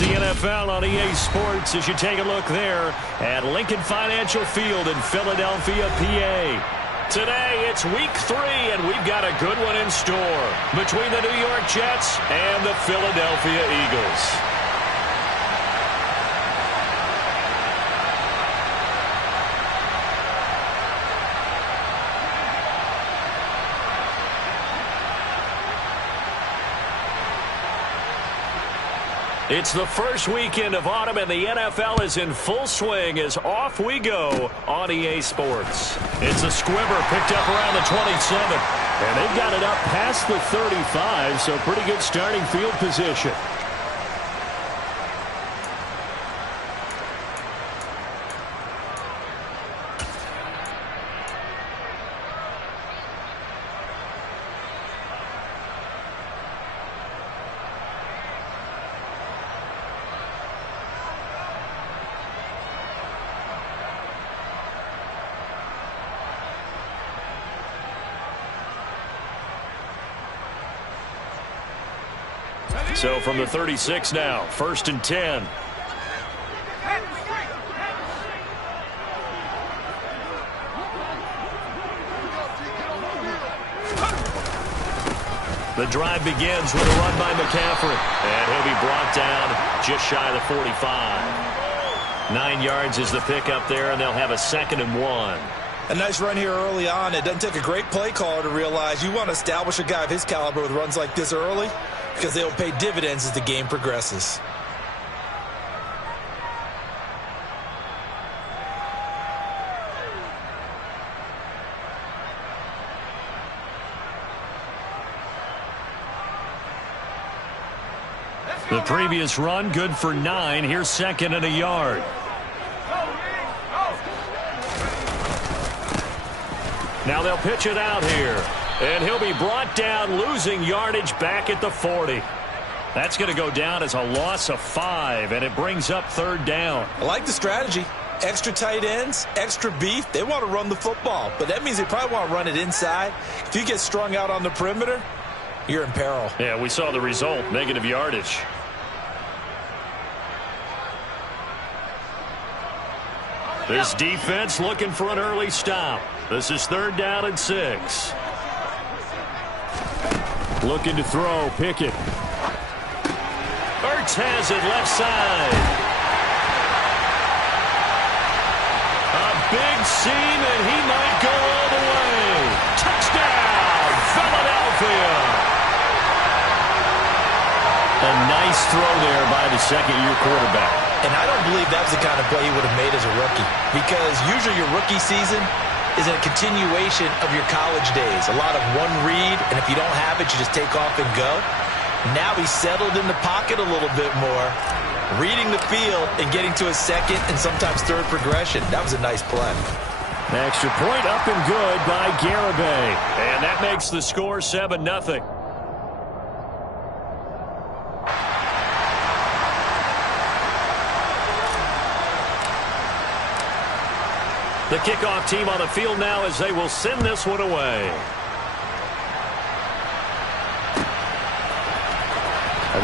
the NFL on EA Sports as you take a look there at Lincoln Financial Field in Philadelphia, PA. Today, it's week 3, and we've got a good one in store between the New York Jets and the Philadelphia Eagles. It's the first weekend of autumn, and the NFL is in full swing as off we go on EA Sports. It's a squibber picked up around the 27, and they've got it up past the 35, so pretty good starting field position. So from the 36 now, 1st and 10. The drive begins with a run by McCaffrey, and he'll be brought down just shy of the 45. 9 yards is the pickup there, and they'll have a 2nd and 1. A nice run here early on. It doesn't take a great play caller to realize you want to establish a guy of his caliber with runs like this early, because they'll pay dividends as the game progresses. The previous run, good for 9. Here's 2nd and a yard. Now they'll pitch it out here. And he'll be brought down, losing yardage back at the 40. That's going to go down as a loss of 5, and it brings up 3rd down. I like the strategy. Extra tight ends, extra beef. They want to run the football, but that means they probably want to run it inside. If you get strung out on the perimeter, you're in peril. Yeah, we saw the result, negative yardage. This defense looking for an early stop. This is 3rd down and 6. Looking to throw, Pickett. Ertz has it left side. A big seam, and he might go all the way. Touchdown, Philadelphia. A nice throw there by the second-year quarterback. And I don't believe that was the kind of play he would have made as a rookie, because usually your rookie season is a continuation of your college days. A lot of one read, and if you don't have it, you just take off and go. Now he's settled in the pocket a little bit more, reading the field and getting to his 2nd and sometimes 3rd progression. That was a nice play. Extra point up and good by Garibay. And that makes the score 7-0. The kickoff team on the field now as they will send this one away.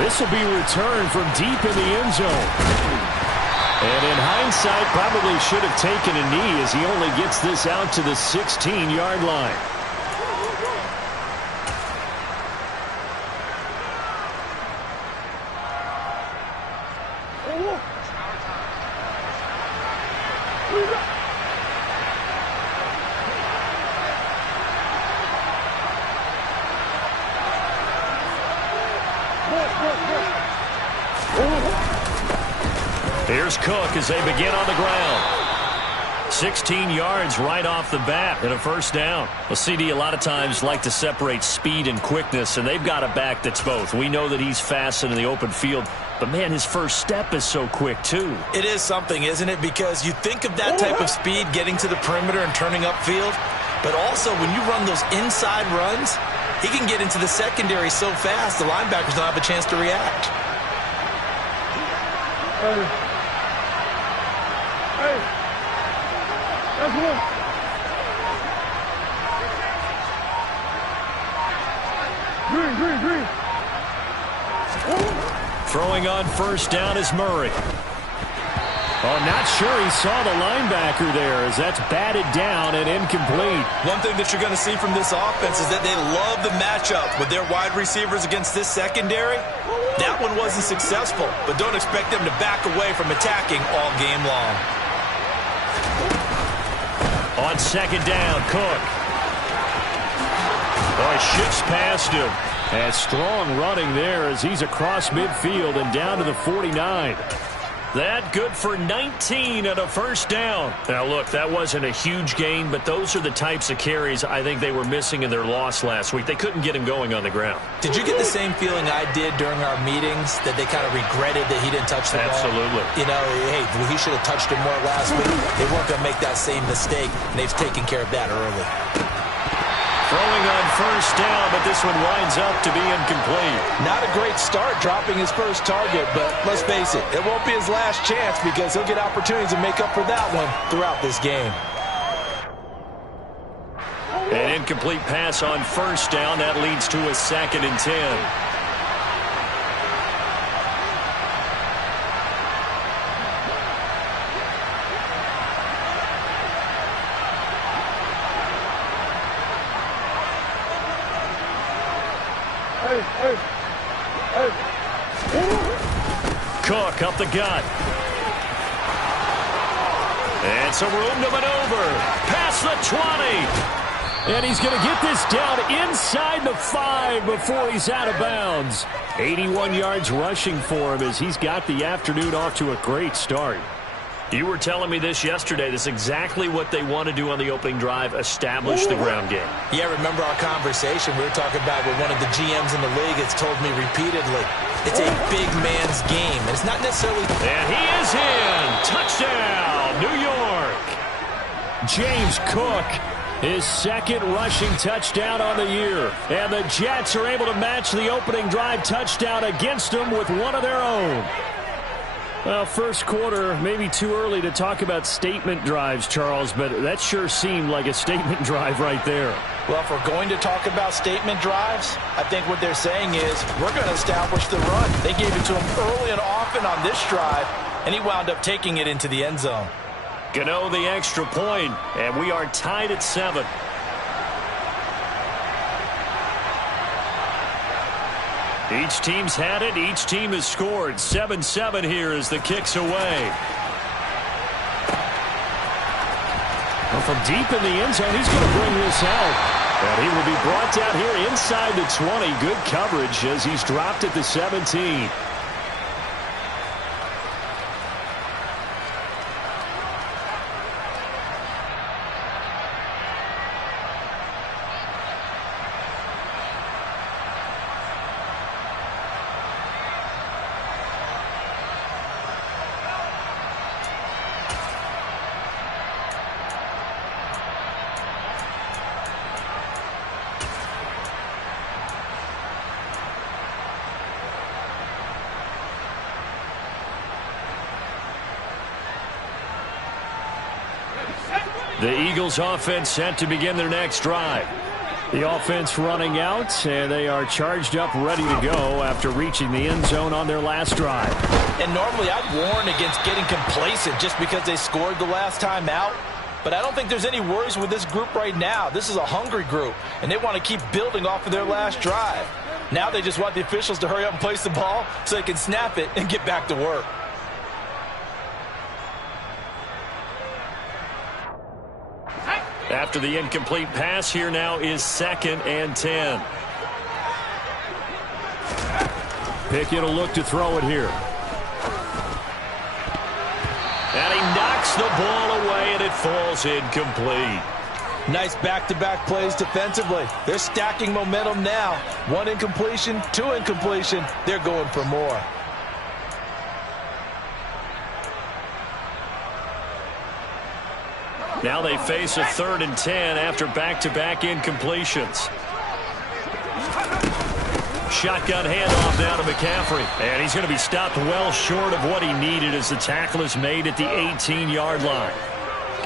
This will be returned from deep in the end zone. And in hindsight, probably should have taken a knee as he only gets this out to the 16-yard line. Here's Cook as they begin on the ground. 16 yards right off the bat and a 1st down. Well, CD a lot of times like to separate speed and quickness, and they've got a back that's both. We know that he's fast in the open field, but, man, his first step is so quick, too. It is something, isn't it? Because you think of that type of speed getting to the perimeter and turning upfield, but also when you run those inside runs, he can get into the secondary so fast the linebackers don't have a chance to react. Throwing on first down is Murray. Oh, not sure he saw the linebacker there as that's batted down and incomplete. One thing that you're going to see from this offense is that they love the matchup with their wide receivers against this secondary. That one wasn't successful, but don't expect them to back away from attacking all game long. On second down, Cook. Oh, he shifts past him. And strong running there as he's across midfield and down to the 49. That good for 19 and a first down. Now, look, that wasn't a huge gain, but those are the types of carries I think they were missing in their loss last week. They couldn't get him going on the ground. Did you get the same feeling I did during our meetings, that they kind of regretted that he didn't touch the ball? Absolutely. You know, hey, he should have touched it more last week. They weren't going to make that same mistake, and they've taken care of that early. Throwing on first down, but this one winds up to be incomplete. Not a great start dropping his first target, but let's face it, it won't be his last chance because he'll get opportunities to make up for that one throughout this game. An incomplete pass on first down. That leads to a 2nd and 10. Cook up the gut. And some room to maneuver. Past the 20. And he's going to get this down inside the 5 before he's out of bounds. 81 yards rushing for him as he's got the afternoon off to a great start. You were telling me this yesterday. This is exactly what they want to do on the opening drive, establish the ground game. Yeah, remember our conversation we were talking about with one of the GMs in the league has told me repeatedly, it's a big man's game. And it's not necessarily... And he is in. Touchdown, New York. James Cook, his 2nd rushing touchdown on the year. And the Jets are able to match the opening drive touchdown against them with one of their own. Well, first quarter, maybe too early to talk about statement drives, Charles, but that sure seemed like a statement drive right there. Well, if we're going to talk about statement drives, I think what they're saying is we're going to establish the run. They gave it to him early and often on this drive, and he wound up taking it into the end zone. Gano the extra point, and we are tied at 7. Each team's had it. Each team has scored. 7-7 here as the kick's away. Well, from deep in the end zone, he's going to bring this out. And he will be brought down here inside the 20. Good coverage as he's dropped at the 17. The Eagles offense set to begin their next drive. The offense running out, and they are charged up, ready to go after reaching the end zone on their last drive. And normally I'd warn against getting complacent just because they scored the last time out. But I don't think there's any worries with this group right now. This is a hungry group, and they want to keep building off of their last drive. Now they just want the officials to hurry up and place the ball so they can snap it and get back to work. After the incomplete pass, here now is 2nd and 10. Pickett will look to throw it here. And he knocks the ball away, and it falls incomplete. Nice back-to-back plays defensively. They're stacking momentum now. 1 incompletion, 2 incompletion. They're going for more. Now they face a 3rd and 10 after back-to-back incompletions. Shotgun handoff down to McCaffrey. And he's going to be stopped well short of what he needed as the tackle is made at the 18-yard line.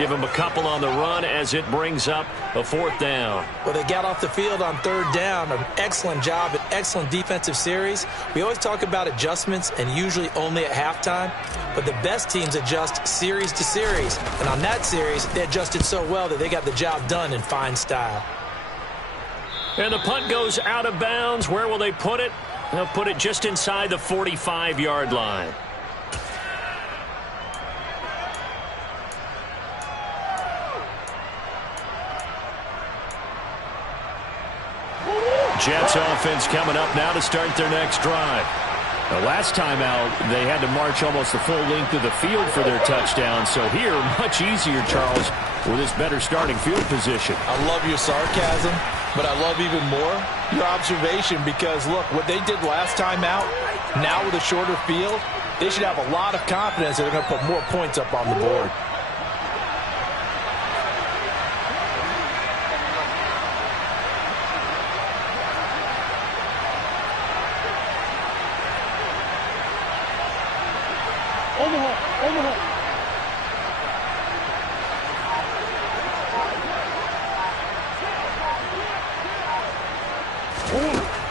Give him a couple on the run as it brings up a 4th down. Well, they got off the field on 3rd down. An excellent job, an excellent defensive series. We always talk about adjustments and usually only at halftime. But the best teams adjust series to series. And on that series, they adjusted so well that they got the job done in fine style. And the punt goes out of bounds. Where will they put it? They'll put it just inside the 45-yard line. Jets offense coming up now to start their next drive. The last time out, they had to march almost the full length of the field for their touchdown. So here, much easier, Charles, with this better starting field position. I love your sarcasm, but I love even more your observation because, look, what they did last time out, now with a shorter field, they should have a lot of confidence that they're going to put more points up on the board.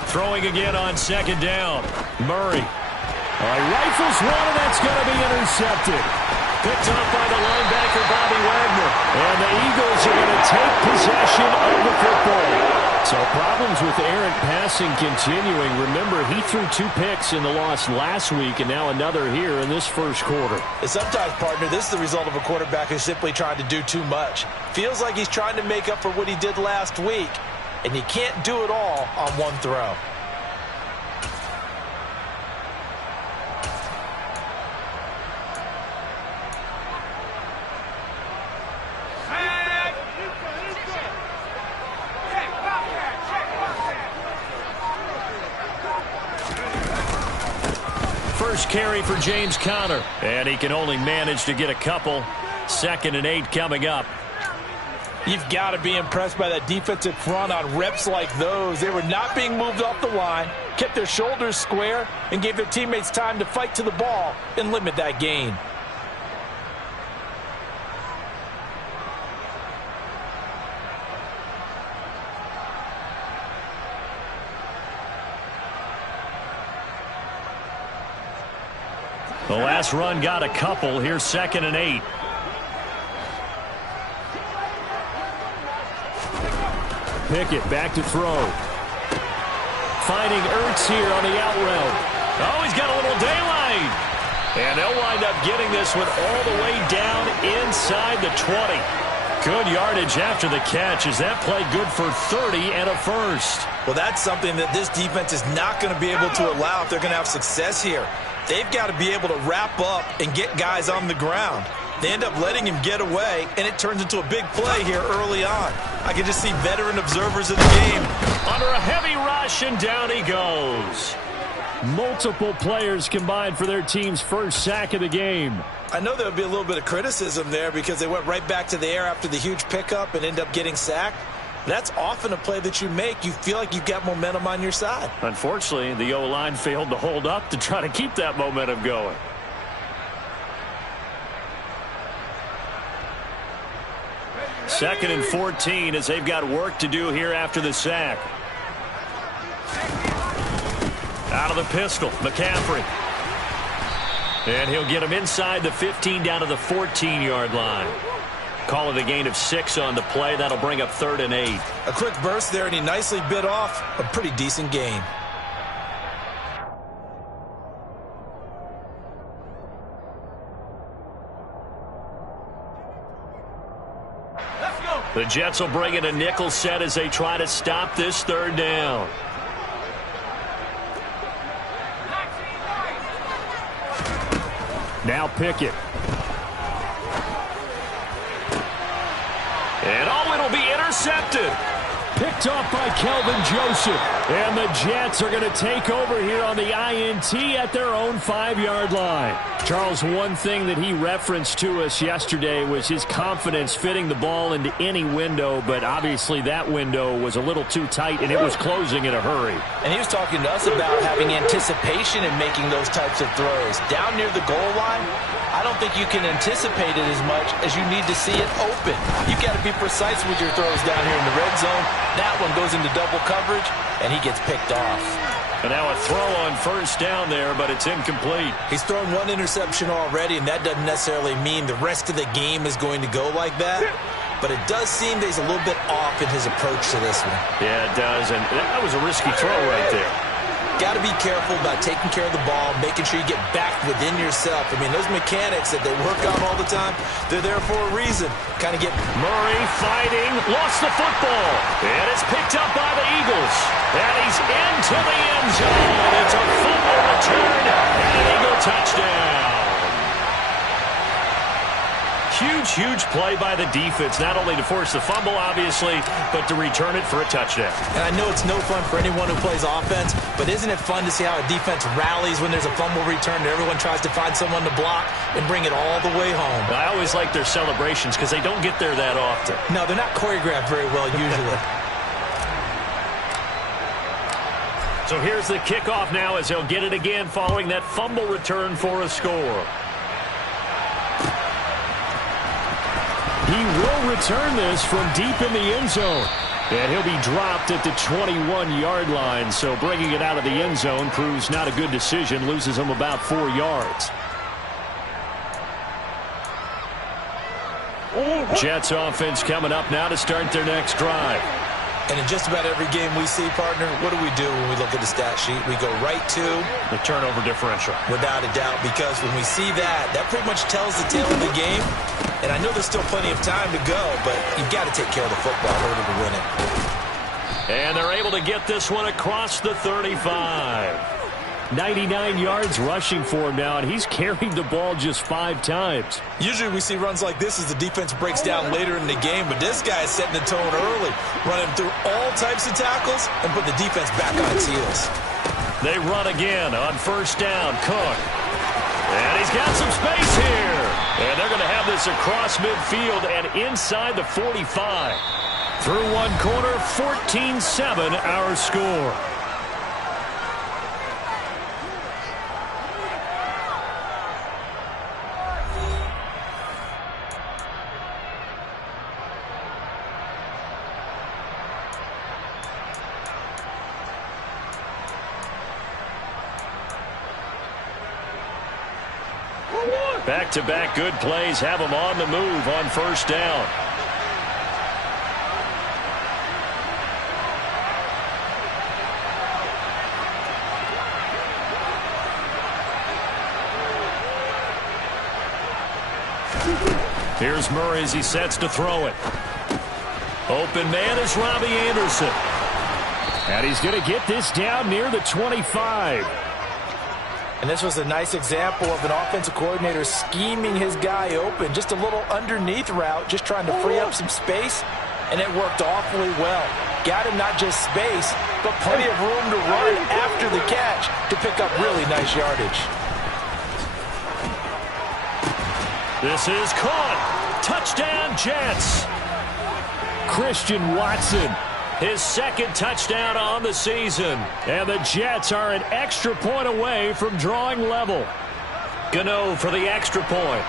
Throwing again on 2nd down. Murray. Rifles one, and that's going to be intercepted. Picked up by the linebacker, Bobby Wagner. And the Eagles are going to take possession of the football. So problems with errant passing continuing. Remember, he threw 2 picks in the loss last week, and now another here in this first quarter. And sometimes, partner, this is the result of a quarterback who's simply trying to do too much. Feels like he's trying to make up for what he did last week. And you can't do it all on one throw. First carry for James Conner. And he can only manage to get a couple. 2nd and 8 coming up. You've got to be impressed by that defensive front on reps like those. They were not being moved off the line, kept their shoulders square, and gave their teammates time to fight to the ball and limit that gain. The last run got a couple. Here's 2nd and 8. Pickett back to throw. Finding Ertz here on the out route. Oh, he's got a little daylight. And they'll wind up getting this one all the way down inside the 20. Good yardage after the catch. Is that play good for 30 and a first? Well, that's something that this defense is not going to be able to allow if they're going to have success here. They've got to be able to wrap up and get guys on the ground. They end up letting him get away, and it turns into a big play here early on. I can just see veteran observers of the game. Under a heavy rush, and down he goes. Multiple players combined for their team's first sack of the game. I know there would be a little bit of criticism there because they went right back to the air after the huge pickup and end up getting sacked. That's often a play that you make. You feel like you've got momentum on your side. Unfortunately, the O-line failed to hold up to try to keep that momentum going. Second and 14 as they've got work to do here after the sack. Out of the pistol, McCaffrey. And he'll get him inside the 15 down to the 14-yard line. Call it a gain of 6 on the play. That'll bring up 3rd and 8. A quick burst there, and he nicely bit off a pretty decent gain. The Jets will bring in a nickel set as they try to stop this 3rd down. Now Pickett. And oh, it'll be intercepted. Picked off by Kelvin Joseph. And the Jets are going to take over here on the INT at their own 5-yard line. Charles, one thing that he referenced to us yesterday was his confidence fitting the ball into any window, but obviously that window was a little too tight, and it was closing in a hurry. And he was talking to us about having anticipation in making those types of throws. Down near the goal line, I don't think you can anticipate it as much as you need to see it open. You've got to be precise with your throws down here in the red zone. That one goes into double coverage, and he gets picked off. And now a throw on first down there, but it's incomplete. He's thrown one interception already, and that doesn't necessarily mean the rest of the game is going to go like that. But it does seem that he's a little bit off in his approach to this one. Yeah, it does, and that was a risky throw right there. Got to be careful about taking care of the ball, making sure you get back within yourself. I mean, those mechanics that they work on all the time, they're there for a reason. Kind of get... Murray fighting, lost the football, and it's picked up by the Eagles. And he's into the end zone. It's a fumble return and an Eagle touchdown. Huge play by the defense, not only to force the fumble, obviously, but to return it for a touchdown. And I know it's no fun for anyone who plays offense, but isn't it fun to see how a defense rallies when there's a fumble return and everyone tries to find someone to block and bring it all the way home? I always like their celebrations because they don't get there that often. No, they're not choreographed very well usually. So here's the kickoff now as he'll get it again following that fumble return for a score. He will return this from deep in the end zone. And he'll be dropped at the 21-yard line. So bringing it out of the end zone proves not a good decision. Loses him about 4 yards. Jets offense coming up now to start their next drive. And in just about every game we see, partner, what do we do when we look at the stat sheet? We go right to the turnover differential. Without a doubt, because when we see that, that pretty much tells the tale of the game. And I know there's still plenty of time to go, but you've got to take care of the football in order to win it. And they're able to get this one across the 35. 99 yards rushing for him now, and he's carried the ball just 5 times. Usually we see runs like this as the defense breaks down later in the game, but this guy is setting the tone early, running through all types of tackles and put the defense back on its heels. They run again on first down. Cook. And he's got some space here. And they're going to have this across midfield and inside the 45. Through one quarter, 14-7 our score. Back-to-back good plays have them on the move on first down. Here's Murray as he sets to throw it. Open man is Robbie Anderson. And he's going to get this down near the 25. And this was a nice example of an offensive coordinator scheming his guy open. Just a little underneath route, just trying to free up some space. And it worked awfully well. Got him not just space, but plenty of room to run after the catch to pick up really nice yardage. This is caught. Touchdown, Jets. Christian Watson. His second touchdown on the season. And the Jets are an extra point away from drawing level. Gano for the extra point.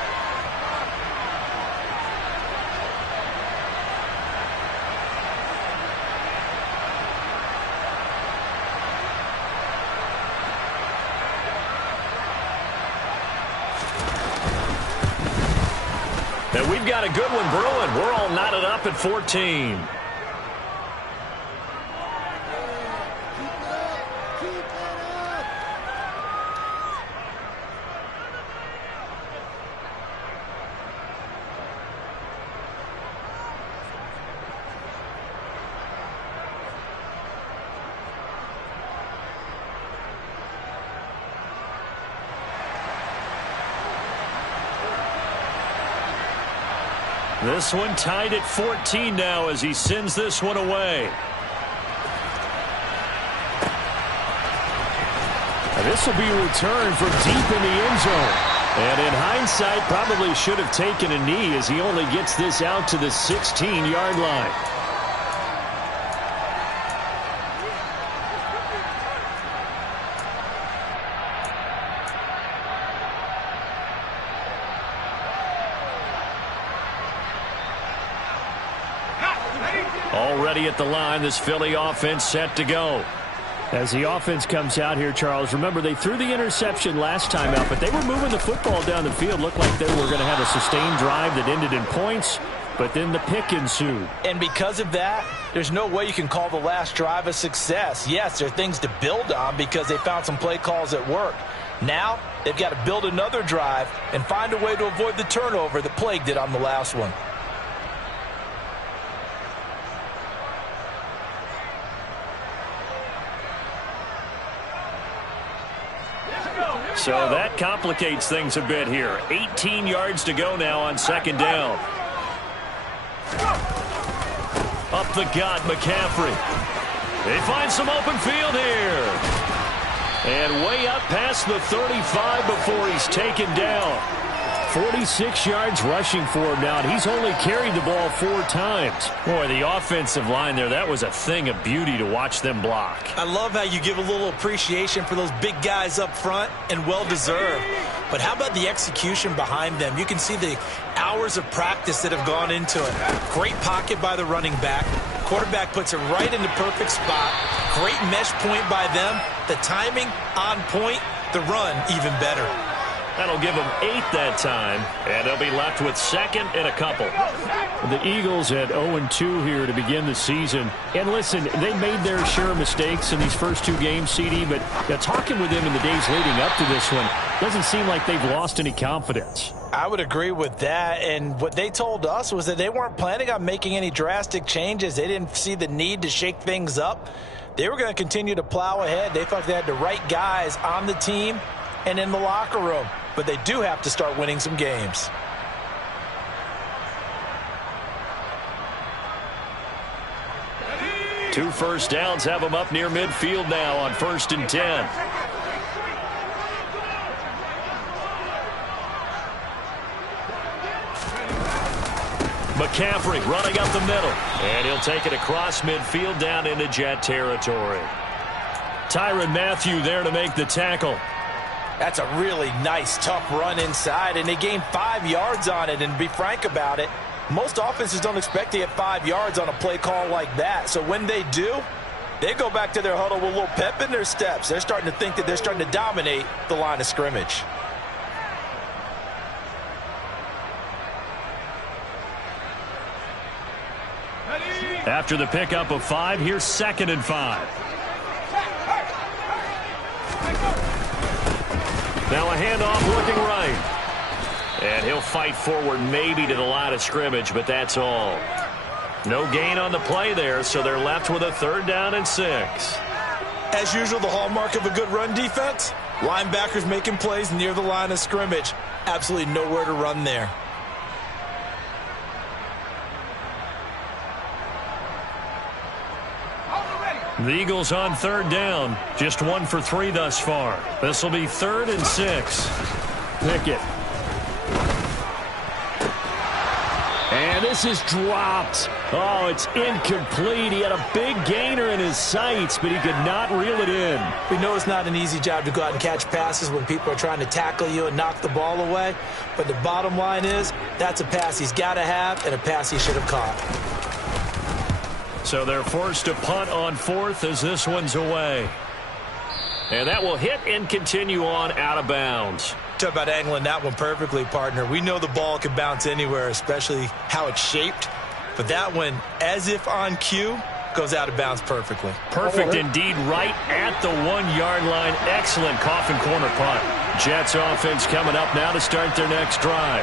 And we've got a good one brewing. We're all knotted up at 14. This one tied at 14 now as he sends this one away. And this will be a return from deep in the end zone. And in hindsight, probably should have taken a knee as he only gets this out to the 16-yard line. Already at the line, this Philly offense set to go. As the offense comes out here, Charles, remember they threw the interception last time out, but they were moving the football down the field. Looked like they were going to have a sustained drive that ended in points, but then the pick ensued. And because of that, there's no way you can call the last drive a success. Yes, there are things to build on because they found some play calls that work. Now, they've got to build another drive and find a way to avoid the turnover that plagued it on the last one. So that complicates things a bit here. 18 yards to go now on second down. Up the gut, McCaffrey. They find some open field here. And way up past the 35 before he's taken down. 46 yards rushing for him now, and he's only carried the ball 4 times. Boy, the offensive line there, that was a thing of beauty to watch them block. I love how you give a little appreciation for those big guys up front, and well-deserved. But how about the execution behind them? You can see the hours of practice that have gone into it. Great pocket by the running back. Quarterback puts it right in the perfect spot. Great mesh point by them. The timing on point. The run even better. That'll give them 8 that time, and they'll be left with second and a couple. The Eagles at 0-2 here to begin the season. And listen, they made their share of mistakes in these first 2 games, CD, but talking with them in the days leading up to this one, doesn't seem like they've lost any confidence. I would agree with that, and what they told us was that they weren't planning on making any drastic changes. They didn't see the need to shake things up. They were going to continue to plow ahead. They felt they had the right guys on the team and in the locker room. But they do have to start winning some games. Two first downs have them up near midfield now on 1st and 10. McCaffrey running up the middle. And he'll take it across midfield down into Jet territory. Tyrann Mathieu there to make the tackle. That's a really nice, tough run inside, and they gained 5 yards on it. And to be frank about it, most offenses don't expect to get 5 yards on a play call like that. So when they do, they go back to their huddle with a little pep in their steps. They're starting to think that they're starting to dominate the line of scrimmage. After the pickup of 5, here's 2nd and 5. Now a handoff looking right. And he'll fight forward maybe to the line of scrimmage, but that's all. No gain on the play there, so they're left with a 3rd down and 6. As usual, the hallmark of a good run defense, linebackers making plays near the line of scrimmage. Absolutely nowhere to run there. The Eagles on 3rd down. Just 1 for 3 thus far. This will be 3rd and 6. Pickett. And this is dropped. Oh, it's incomplete. He had a big gainer in his sights, but he could not reel it in. We know it's not an easy job to go out and catch passes when people are trying to tackle you and knock the ball away. But the bottom line is, that's a pass he's got to have and a pass he should have caught. So they're forced to punt on 4th as this one's away. And that will hit and continue on out of bounds. Talk about angling that one perfectly, partner. We know the ball can bounce anywhere, especially how it's shaped. But that one, as if on cue, goes out of bounds perfectly. Perfect indeed, right at the 1-yard line. Excellent coffin corner punt. Jets offense coming up now to start their next drive.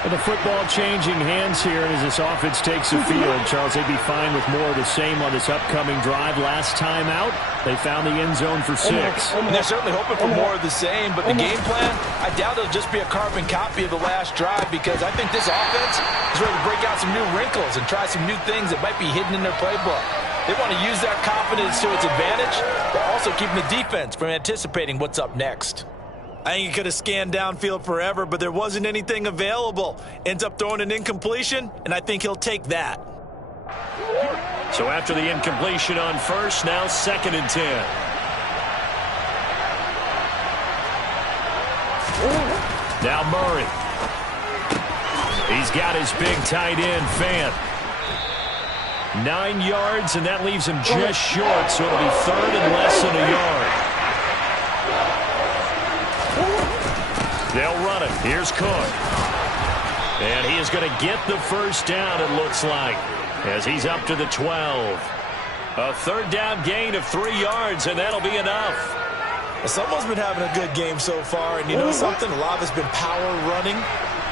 With the football changing hands here as this offense takes the field, Charles, they'd be fine with more of the same on this upcoming drive. Last time out, they found the end zone for 6. And they're certainly hoping for more of the same, but the game plan, I doubt it'll just be a carbon copy of the last drive, because I think this offense is ready to break out some new wrinkles and try some new things that might be hidden in their playbook. They want to use that confidence to its advantage, but also keeping the defense from anticipating what's up next. I think he could have scanned downfield forever, but there wasn't anything available. Ends up throwing an incompletion, and I think he'll take that. So after the incompletion on 1st, now 2nd and 10. Now Murray. He's got his big tight end, Fant. 9 yards, and that leaves him just short, so it'll be third and less than a yard. They'll run it. Here's Cook. And he is going to get the first down, it looks like, as he's up to the 12. A third down gain of 3 yards, and that'll be enough. Someone's been having a good game so far, and you know something? A lot of it's been power running.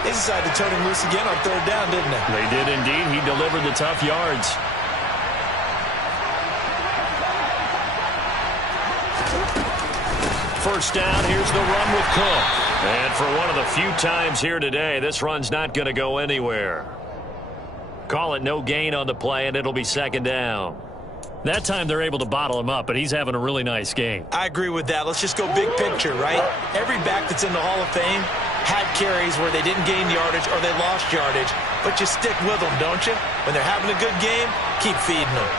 They decided to turn him loose again on third down, didn't they? They did indeed. He delivered the tough yards. First down, here's the run with Cook. And for one of the few times here today, this run's not going to go anywhere. Call it no gain on the play, and it'll be second down. That time they're able to bottle him up, but he's having a really nice game. I agree with that. Let's just go big picture, right? Every back that's in the Hall of Fame had carries where they didn't gain yardage or they lost yardage, but you stick with them, don't you? When they're having a good game, keep feeding them.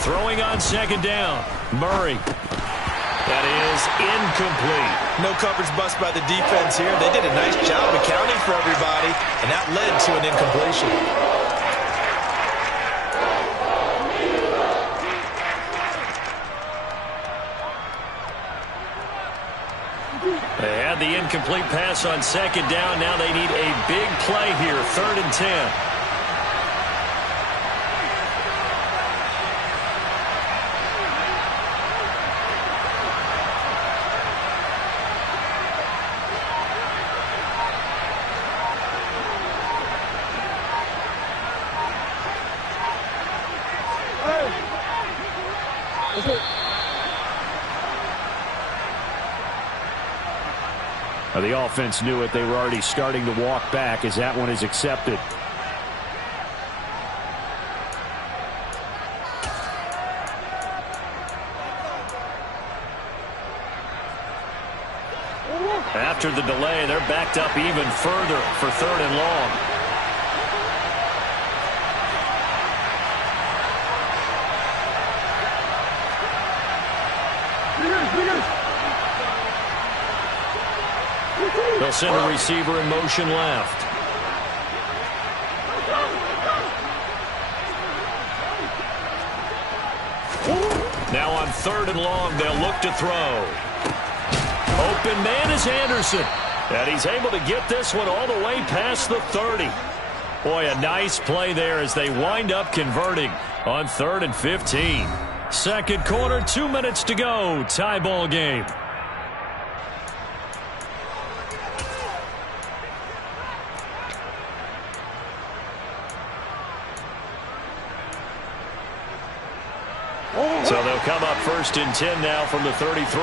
Throwing on second down. Murray. That is incomplete. No coverage bust by the defense here. They did a nice job accounting for everybody, and that led to an incompletion. They had the incomplete pass on second down. Now they need a big play here. 3rd and 10. The offense knew it. They were already starting to walk back as that one is accepted. After the delay, they're backed up even further for 3rd and long. They'll send a receiver in motion left. Now on 3rd and long, they'll look to throw. Open man is Anderson. And he's able to get this one all the way past the 30. Boy, a nice play there as they wind up converting on 3rd and 15. Second quarter, 2 minutes to go. Tie ball game. So they'll come up 1st and 10 now from the 33.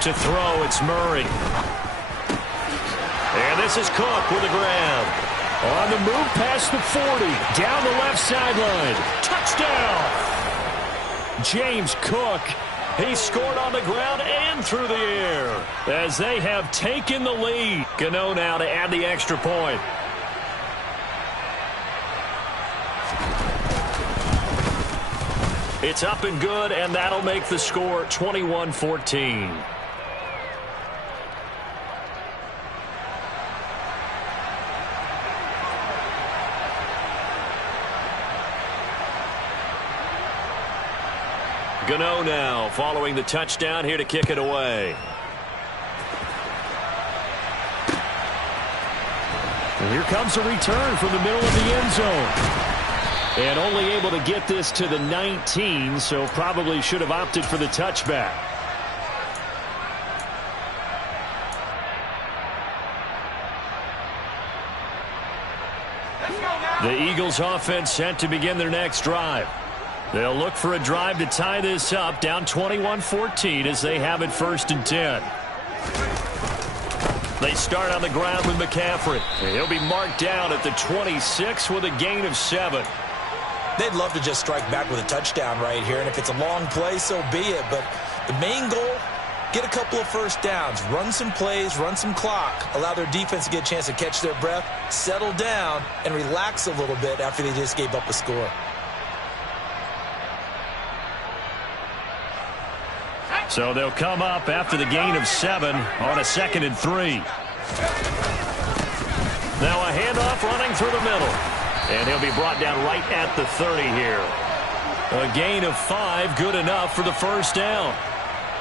To throw, it's Murray. And this is Cook with a grab. On the move past the 40. Down the left sideline. Touchdown! James Cook. He scored on the ground and through the air as they have taken the lead. Gano now to add the extra point. It's up and good, and that'll make the score 21-14. Gano now following the touchdown here to kick it away. And here comes a return from the middle of the end zone. And only able to get this to the 19, so probably should have opted for the touchback. The Eagles offense set to begin their next drive. They'll look for a drive to tie this up, down 21-14 as they have it 1st and 10. They start on the ground with McCaffrey. He'll be marked down at the 26 with a gain of 7. They'd love to just strike back with a touchdown right here, and if it's a long play, so be it. But the main goal, get a couple of first downs, run some plays, run some clock, allow their defense to get a chance to catch their breath, settle down, and relax a little bit after they just gave up a score. So they'll come up after the gain of 7 on a 2nd and 3. Now a handoff running through the middle. And he'll be brought down right at the 30 here. A gain of 5, good enough for the first down.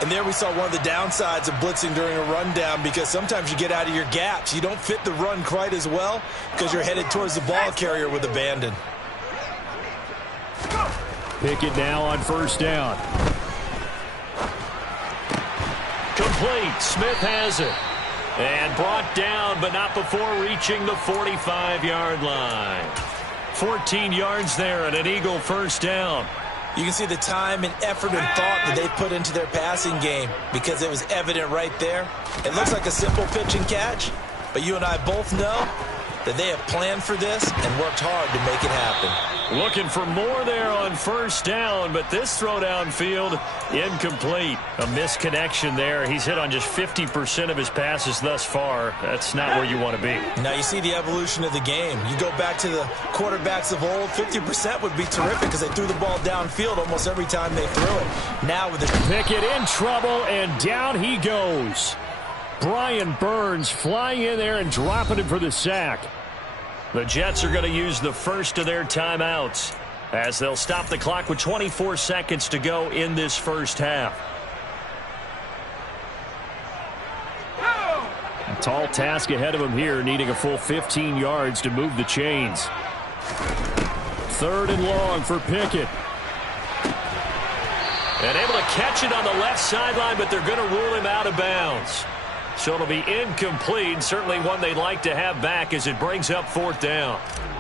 And there we saw one of the downsides of blitzing during a rundown, because sometimes you get out of your gaps. You don't fit the run quite as well because you're headed towards the ball carrier with abandon. Pickett now on first down. Complete. Smith has it. And brought down, but not before reaching the 45-yard line. 14 yards there and an Eagle first down. You can see the time and effort and thought that they put into their passing game, because it was evident right there. It looks like a simple pitch and catch, but you and I both know that they have planned for this and worked hard to make it happen. Looking for more there on first down, but this throw downfield incomplete. A misconnection there. He's hit on just 50% of his passes thus far. That's not where you want to be. Now you see the evolution of the game. You go back to the quarterbacks of old, 50% would be terrific because they threw the ball downfield almost every time they threw it. Now with the Pickett in trouble, and down he goes. Brian Burns flying in there and dropping him for the sack. The Jets are going to use the first of their timeouts as they'll stop the clock with 24 seconds to go in this first half. A tall task ahead of him here, needing a full 15 yards to move the chains. 3rd and long for Pickett. And able to catch it on the left sideline, but they're going to rule him out of bounds. So it'll be incomplete. Certainly one they'd like to have back as it brings up 4th down.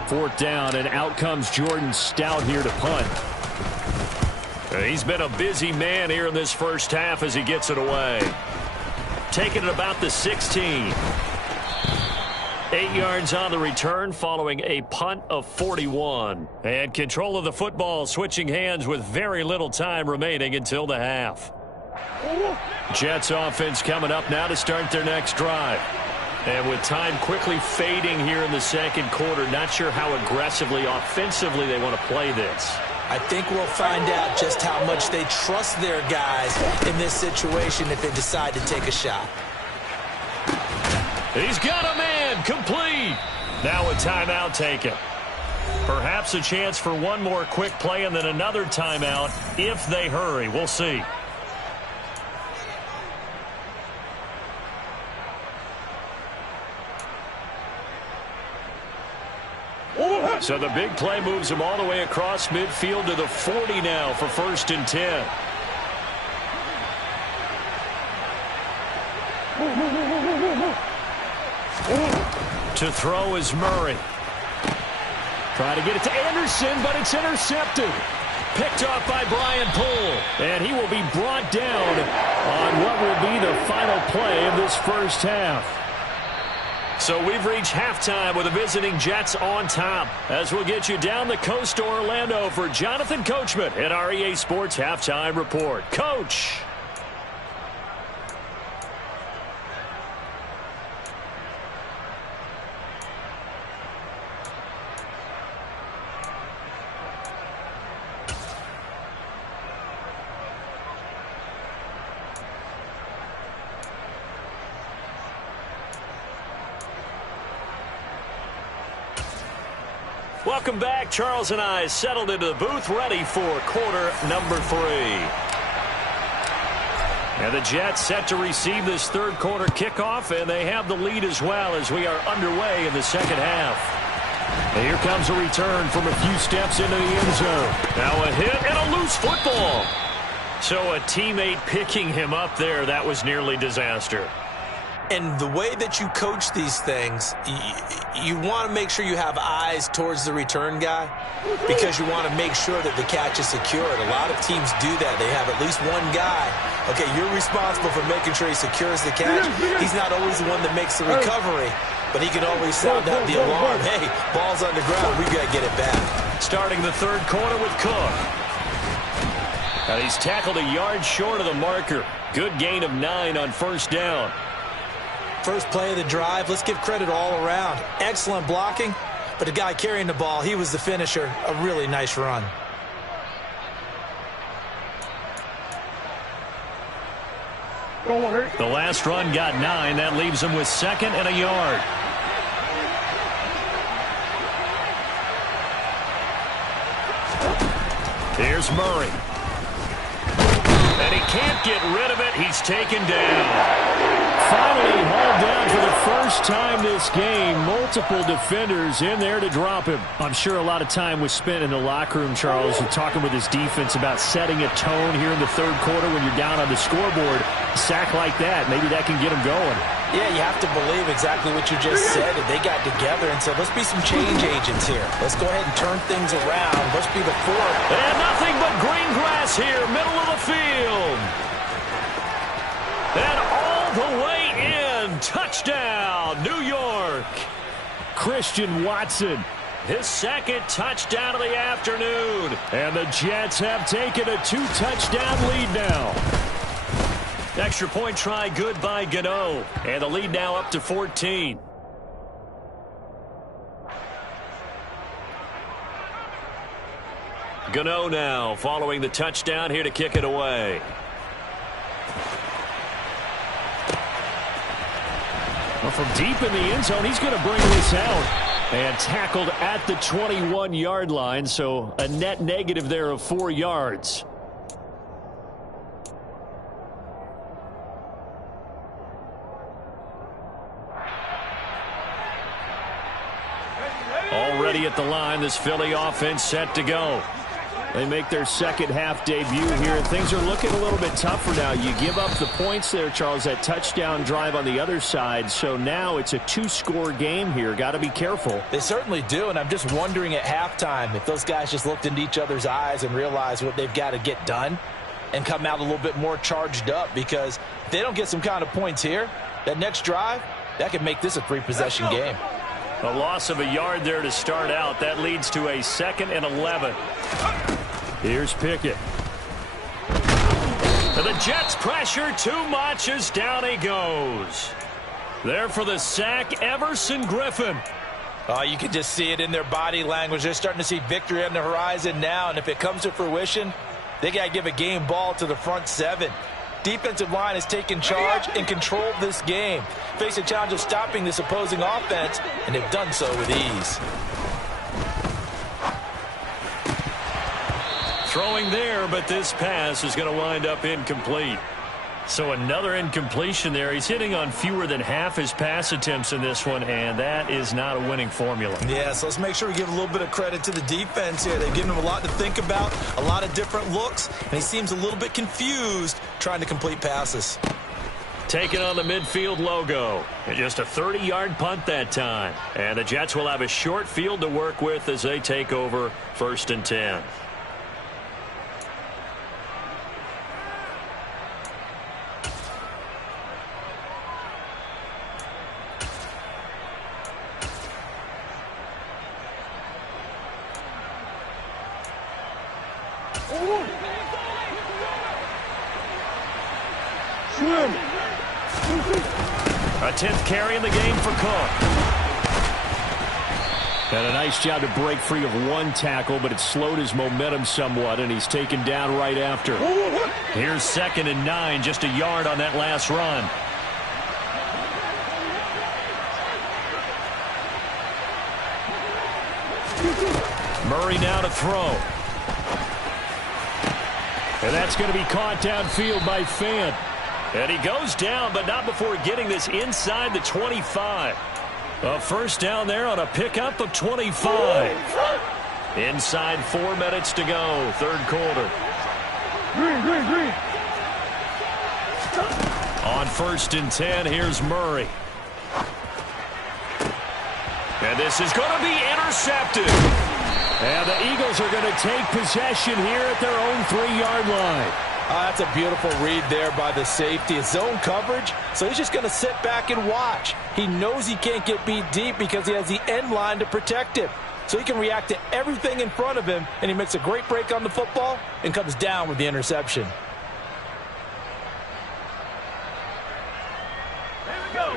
4th down, and out comes Jordan Stout here to punt. He's been a busy man here in this first half as he gets it away. Taking it about the 16. 8 yards on the return following a punt of 41. And control of the football switching hands with very little time remaining until the half. Jets offense coming up now to start their next drive. And with time quickly fading here in the second quarter, not sure how aggressively, offensively they want to play this. I think we'll find out just how much they trust their guys in this situation if they decide to take a shot. He's got a man, complete. Now a timeout taken. Perhaps a chance for one more quick play and then another timeout if they hurry. We'll see. So the big play moves him all the way across midfield to the 40 now for 1st and 10. To throw is Murray. Trying to get it to Anderson, but it's intercepted. Picked off by Brian Poole. And he will be brought down on what will be the final play of this first half. So we've reached halftime with the visiting Jets on top. As we'll get you down the coast to Orlando for Jonathan Coachman at our EA Sports Halftime Report. Coach. Welcome back. Charles and I settled into the booth, ready for quarter number 3. And the Jets set to receive this third quarter kickoff, and they have the lead as well as we are underway in the second half. And here comes a return from a few steps into the end zone. Now a hit and a loose football. So a teammate picking him up there, that was nearly disaster. And the way that you coach these things, you want to make sure you have eyes towards the return guy because you want to make sure that the catch is secured. A lot of teams do that. They have at least one guy. Okay, you're responsible for making sure he secures the catch. He's not always the one that makes the recovery, but he can always sound out the alarm. Hey, ball's on the ground. We've got to get it back. Starting the third quarter with Cook. And he's tackled a yard short of the marker. Good gain of 9 on first down. First play of the drive, let's give credit all around. Excellent blocking, but the guy carrying the ball, he was the finisher. A really nice run. The last run got 9. That leaves him with 2nd and a yard. Here's Murray. And he can't get rid of it. He's taken down. Finally hauled down for the first time this game. Multiple defenders in there to drop him. I'm sure a lot of time was spent in the locker room, Charles, talking with his defense about setting a tone here in the third quarter when you're down on the scoreboard. A sack like that, maybe that can get him going. Yeah, you have to believe exactly what you just said. They got together and said, let's be some change agents here. Let's go ahead and turn things around. Let's be the fourth. And nothing but green grass here, middle of the field. And all the way in. Touchdown, New York. Christian Watson. His 2nd touchdown of the afternoon. And the Jets have taken a 2-touchdown lead now. Extra point try good by Gano. And the lead now up to 14. Gano now following the touchdown here to kick it away. Well, from deep in the end zone, he's going to bring this out. And tackled at the 21-yard line, so a net negative there of 4 yards. Already at the line, this Philly offense set to go. They make their second half debut here. Things are looking a little bit tougher now. You give up the points there, Charles, that touchdown drive on the other side. So now it's a 2-score game here. Got to be careful. They certainly do, and I'm just wondering at halftime if those guys just looked into each other's eyes and realized what they've got to get done and come out a little bit more charged up, because if they don't get some kind of points here, that next drive, that could make this a 3-possession game. A loss of a yard there to start out. That leads to a 2nd and 11. Here's Pickett. And the Jets pressure too much as down he goes. There for the sack, Everson Griffin. Oh, you can just see it in their body language. They're starting to see victory on the horizon now, and if it comes to fruition, they got to give a game ball to the front 7. Defensive line has taken charge and controlled this game. Face a challenge of stopping this opposing offense, and they've done so with ease. Throwing there, but this pass is going to wind up incomplete. So another incompletion there. He's hitting on fewer than half his pass attempts in this one, and that is not a winning formula. Yeah, so let's make sure we give a little bit of credit to the defense here. They've given him a lot to think about, a lot of different looks, and he seems a little bit confused trying to complete passes. Taking on the midfield logo. And just a 30-yard punt that time. And the Jets will have a short field to work with as they take over 1st and 10. A 10th carry in the game for Cook. And a nice job to break free of one tackle, but it slowed his momentum somewhat, and he's taken down right after. Here's 2nd and 9, just a yard on that last run. Murray now to throw. And that's going to be caught downfield by Fant. And he goes down, but not before getting this inside the 25. A first down there on a pickup of 25. Inside 4 minutes to go, third quarter. On 1st and 10, here's Murray. And this is going to be intercepted. And the Eagles are going to take possession here at their own 3-yard line. That's a beautiful read there by the safety. It's zone coverage, so he's just going to sit back and watch. He knows he can't get beat deep because he has the end line to protect him. So he can react to everything in front of him, and he makes a great break on the football and comes down with the interception.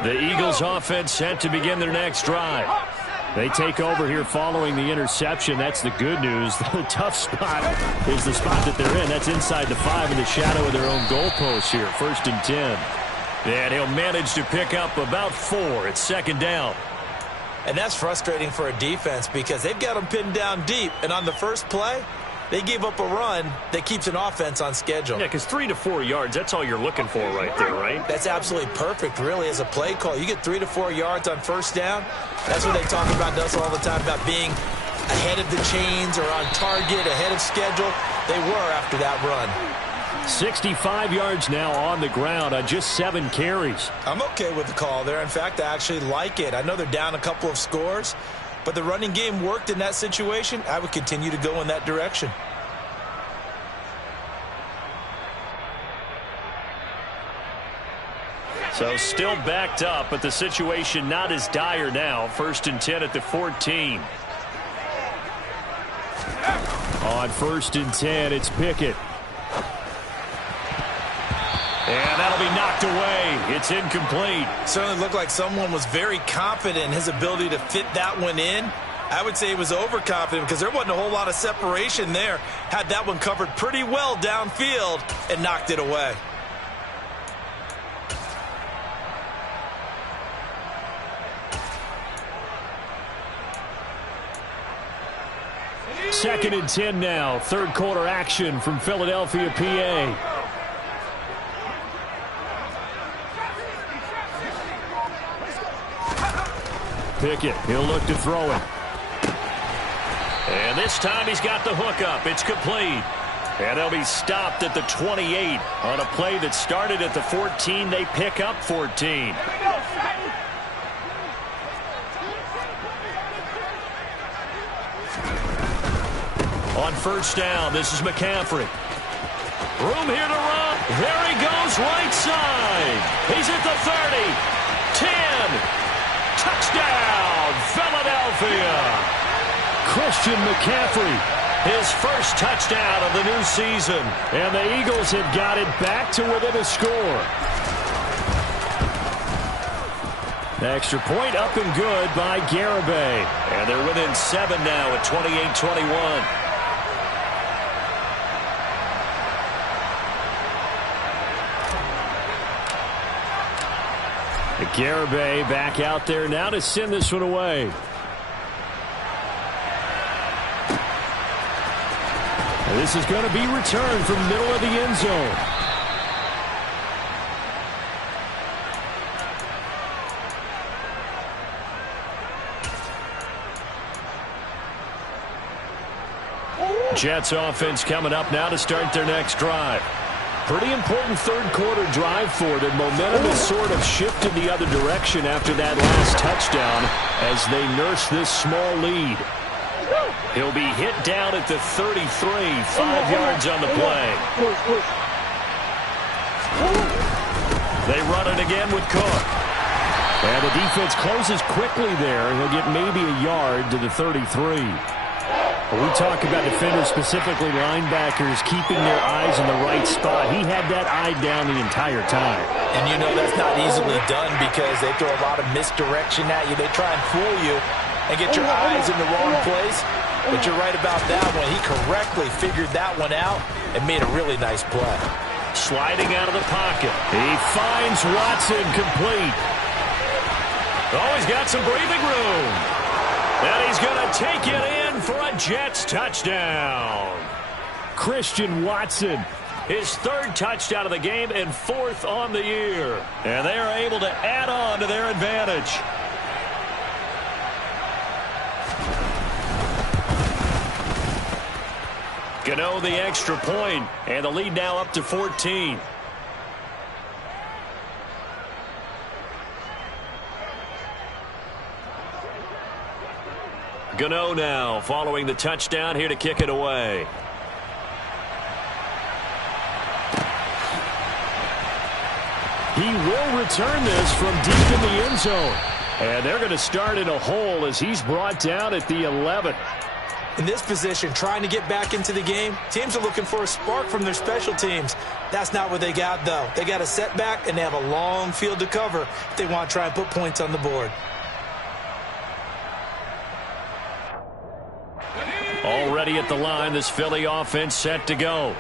The Eagles offense set to begin their next drive. They take over here following the interception. That's the good news. The tough spot is the spot that they're in. That's inside the 5 in the shadow of their own goalpost here. 1st and 10. And he'll manage to pick up about 4. It's 2nd down. And that's frustrating for a defense because they've got them pinned down deep. And on the first play, they gave up a run that keeps an offense on schedule. Yeah, because 3 to 4 yards, that's all you're looking for right there, right? That's absolutely perfect, really, as a play call. You get 3 to 4 yards on 1st down. That's what they talk about us all the time, about being ahead of the chains or on target, ahead of schedule. They were after that run. 65 yards now on the ground on just 7 carries. I'm okay with the call there. In fact, I actually like it. I know they're down a couple of scores, but the running game worked in that situation. I would continue to go in that direction. So still backed up, but the situation not as dire now. 1st and 10 at the 14. On 1st and 10, it's Pickett. And that'll be knocked away. It's incomplete. Certainly looked like someone was very confident in his ability to fit that one in. I would say he was overconfident because there wasn't a whole lot of separation there. Had that one covered pretty well downfield and knocked it away. Second and 10 now. 3rd quarter action from Philadelphia, PA. Pickett, he'll look to throw it. And this time he's got the hook up. It's complete. And they'll be stopped at the 28. On a play that started at the 14, they pick up 14. On 1st down, this is McCaffrey. Room here to run. There he goes, right side. He's at the 30. 10. Touchdown, Philadelphia. Christian McCaffrey. His first touchdown of the new season. And the Eagles have got it back to within a score. Extra point up and good by Garibay. And they're within 7 now at 28-21. Garibay back out there now to send this one away. And this is going to be returned from the middle of the end zone. Jets offense coming up now to start their next drive. Pretty important 3rd quarter drive for them. Momentum has sort of shifted the other direction after that last touchdown as they nurse this small lead. He'll be hit down at the 33, 5 yards on the play. They run it again with Cook. And the defense closes quickly there. He'll get maybe a yard to the 33. We talk about defenders, specifically linebackers, keeping their eyes in the right spot. He had that eye down the entire time. And you know that's not easily done because they throw a lot of misdirection at you. They try and fool you and get your eyes in the wrong place. But you're right about that one. He correctly figured that one out and made a really nice play. Sliding out of the pocket. He finds Watson complete. Oh, he's got some breathing room. And he's going to take it in for a Jets touchdown. Christian Watson. His 3rd touchdown of the game and 4th on the year. And they are able to add on to their advantage. Gano the extra point, and the lead now up to 14. Gano now following the touchdown here to kick it away. He will return this from deep in the end zone. And they're going to start in a hole as he's brought down at the 11. In this position, trying to get back into the game, teams are looking for a spark from their special teams. That's not what they got, though. They got a setback, and they have a long field to cover if they want to try and put points on the board. ready at the line. This Philly offense set to go.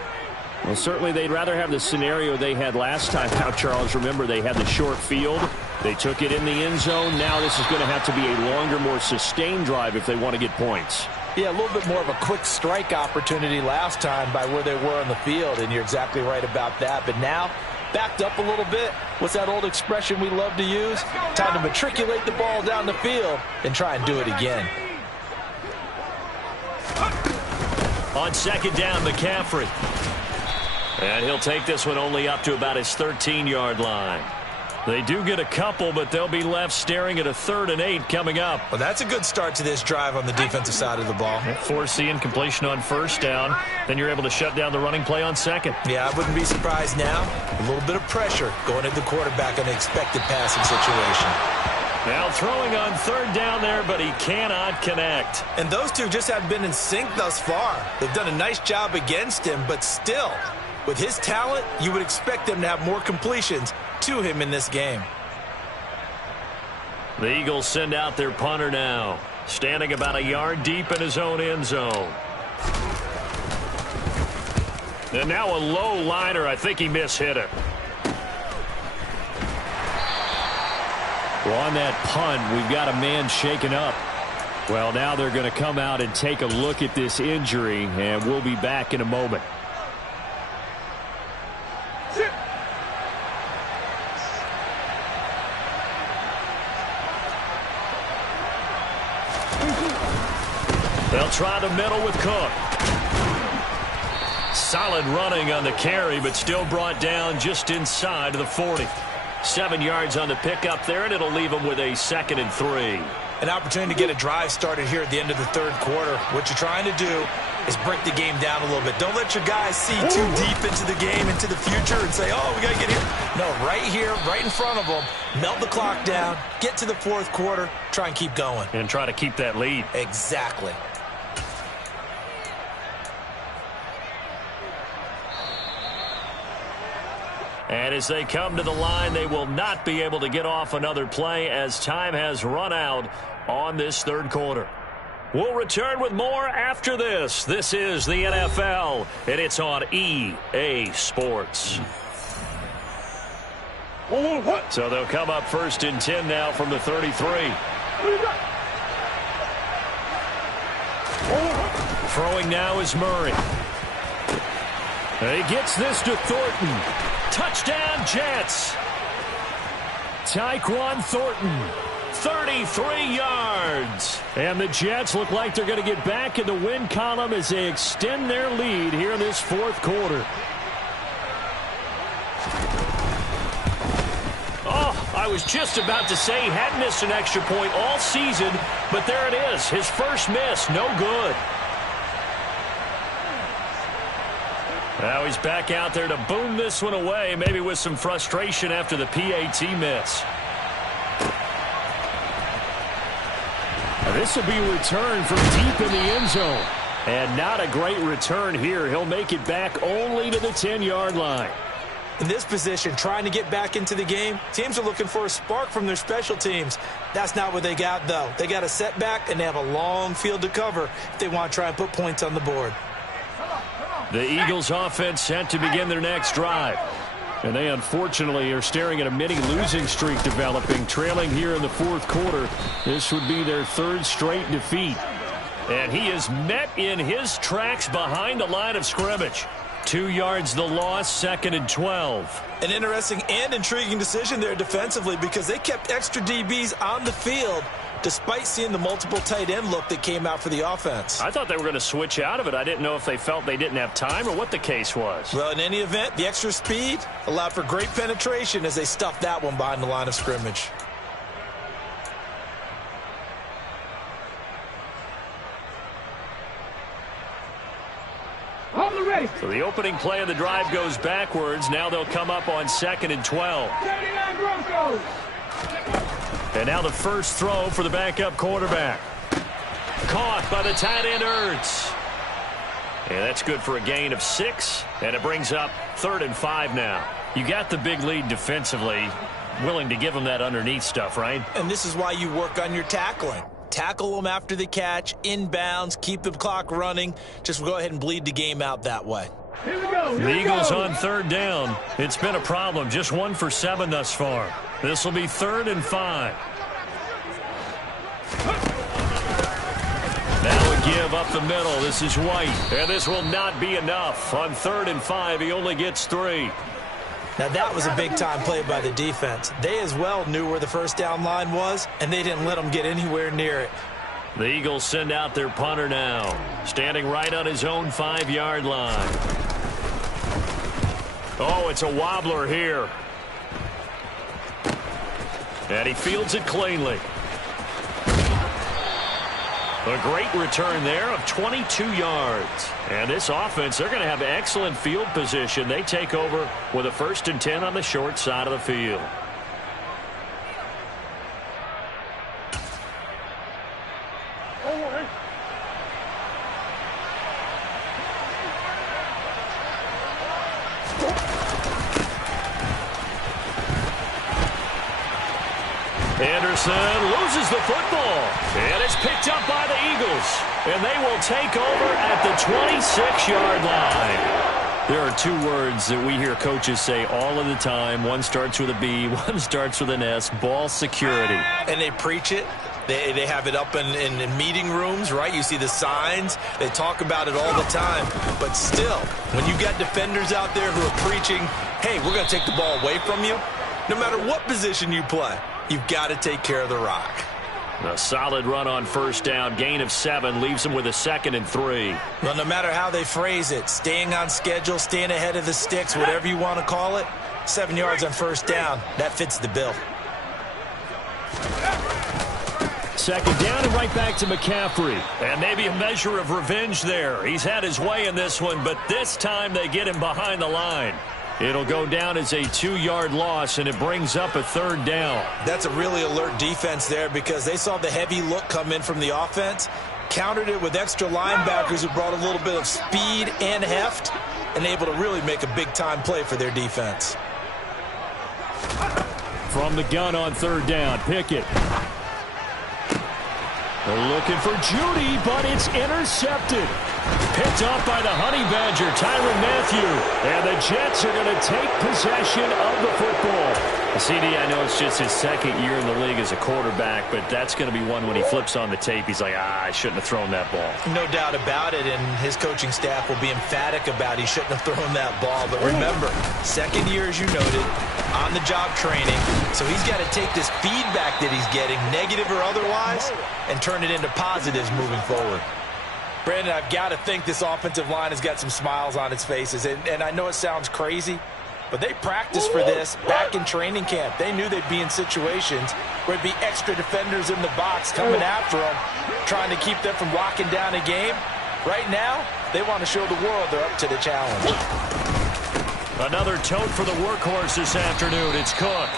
Well, certainly they'd rather have the scenario they had last time out, Charles. Remember, they had the short field. They took it in the end zone. Now this is going to have to be a longer, more sustained drive if they want to get points. Yeah, a little bit more of a quick strike opportunity last time by where they were on the field, and you're exactly right about that. But now, backed up a little bit. What's that old expression we love to use? Time to matriculate the ball down the field and try and do it again. On second down, McCaffrey. And he'll take this one only up to about his 13-yard line. They do get a couple, but they'll be left staring at a 3rd and 8 coming up. Well, that's a good start to this drive on the defensive side of the ball. Forcing completion on first down. Then you're able to shut down the running play on second. Yeah, I wouldn't be surprised now. A little bit of pressure going at the quarterback in an expected passing situation. Now throwing on 3rd down there, but he cannot connect. And those two just haven't been in sync thus far. They've done a nice job against him, but still, with his talent, you would expect them to have more completions to him in this game. The Eagles send out their punter now, standing about a yard deep in his own end zone. And now a low liner. I think he mishit it. Well, on that punt, we've got a man shaken up. Well, now they're going to come out and take a look at this injury, and we'll be back in a moment. They'll try the middle with Cook. Solid running on the carry, but still brought down just inside the 40. 7 yards on the pickup there, and it'll leave them with a 2nd and 3. An opportunity to get a drive started here at the end of the 3rd quarter. What you're trying to do is break the game down a little bit. Don't let your guys see too deep into the game, into the future, and say, oh, we got to get here. No, right here, right in front of them, melt the clock down, get to the 4th quarter, try and keep going. And try to keep that lead. Exactly. And as they come to the line, they will not be able to get off another play as time has run out on this 3rd quarter. We'll return with more after this. This is the NFL, and it's on EA Sports. So they'll come up 1st and 10 now from the 33. Throwing now is Murray. He gets this to Thornton. Touchdown, Jets. Tyquan Thornton, 33 yards. And the Jets look like they're going to get back in the win column as they extend their lead here in this 4th quarter. Oh, I was just about to say he hadn't missed an extra point all season, but there it is. His first miss, no good. Now he's back out there to boom this one away, maybe with some frustration after the PAT miss. This will be returned from deep in the end zone. And not a great return here. He'll make it back only to the 10-yard line. In this position, trying to get back into the game, teams are looking for a spark from their special teams. That's not what they got, though. They got a setback, and they have a long field to cover if they want to try and put points on the board. The Eagles offense set to begin their next drive. And they unfortunately are staring at a mini losing streak developing, trailing here in the 4th quarter. This would be their 3rd straight defeat. And he is met in his tracks behind the line of scrimmage. 2 yards the loss, 2nd and 12. An interesting and intriguing decision there defensively because they kept extra DBs on the field despite seeing the multiple tight end look that came out for the offense. I thought they were going to switch out of it. I didn't know if they felt they didn't have time or what the case was. Well, in any event, the extra speed allowed for great penetration as they stuffed that one behind the line of scrimmage. So the opening play of the drive goes backwards. Now they'll come up on 2nd and 12. And now the first throw for the backup quarterback. Caught by the tight end Ertz. And that's good for a gain of 6. And it brings up 3rd and 5 now. You got the big lead defensively. Willing to give them that underneath stuff, right? And this is why you work on your tackling. Tackle them after the catch, inbounds, keep the clock running. Just go ahead and bleed the game out that way. The Eagles on third down. It's been a problem. Just 1 for 7 thus far. This will be 3rd and 5. Now a give up the middle. This is White. And this will not be enough. On 3rd and 5, he only gets 3. Now that was a big-time play by the defense. They as well knew where the first down line was, and they didn't let them get anywhere near it. The Eagles send out their punter now. Standing right on his own 5-yard line. Oh, it's a wobbler here. And he fields it cleanly. A great return there of 22 yards. And this offense, they're going to have excellent field position. They take over with a 1st and 10 on the short side of the field. Anderson loses the football. And it's picked up by the Eagles. And they will take over at the 26-yard line. There are 2 words that we hear coaches say all of the time. One starts with a B, one starts with an S. Ball security. And they preach it. They have it up in meeting rooms, right? You see the signs. They talk about it all the time. But still, when you got defenders out there who are preaching, hey, we're going to take the ball away from you, no matter what position you play, you've got to take care of the rock. A solid run on 1st down. Gain of 7 leaves them with a 2nd and 3. Well, no matter how they phrase it, staying on schedule, staying ahead of the sticks, whatever you want to call it, 7 yards on 1st down, that fits the bill. 2nd down and right back to McCaffrey. And maybe a measure of revenge there. He's had his way in this one, but this time they get him behind the line. It'll go down as a 2-yard loss, and it brings up a 3rd down. That's a really alert defense there because they saw the heavy look come in from the offense, countered it with extra linebackers who brought a little bit of speed and heft, and able to really make a big-time play for their defense. From the gun on 3rd down, Pickett. They're looking for Judy, but it's intercepted. Picked off by the Honey Badger, Tyrann Mathieu. And the Jets are going to take possession of the football. CD, I know it's just his 2nd year in the league as a quarterback, but that's going to be one when he flips on the tape. He's like, I shouldn't have thrown that ball. No doubt about it, and his coaching staff will be emphatic about he shouldn't have thrown that ball. But remember, 2nd year, as you noted, on-the-job training. So he's got to take this feedback that he's getting, negative or otherwise, and turn it into positives moving forward. Brandon, I've got to think this offensive line has got some smiles on its faces. And I know it sounds crazy, but they practiced for this back in training camp. They knew they'd be in situations where it'd be extra defenders in the box coming after them, trying to keep them from locking down a game. Right now, they want to show the world they're up to the challenge. Another tote for the workhorse this afternoon. It's Cook.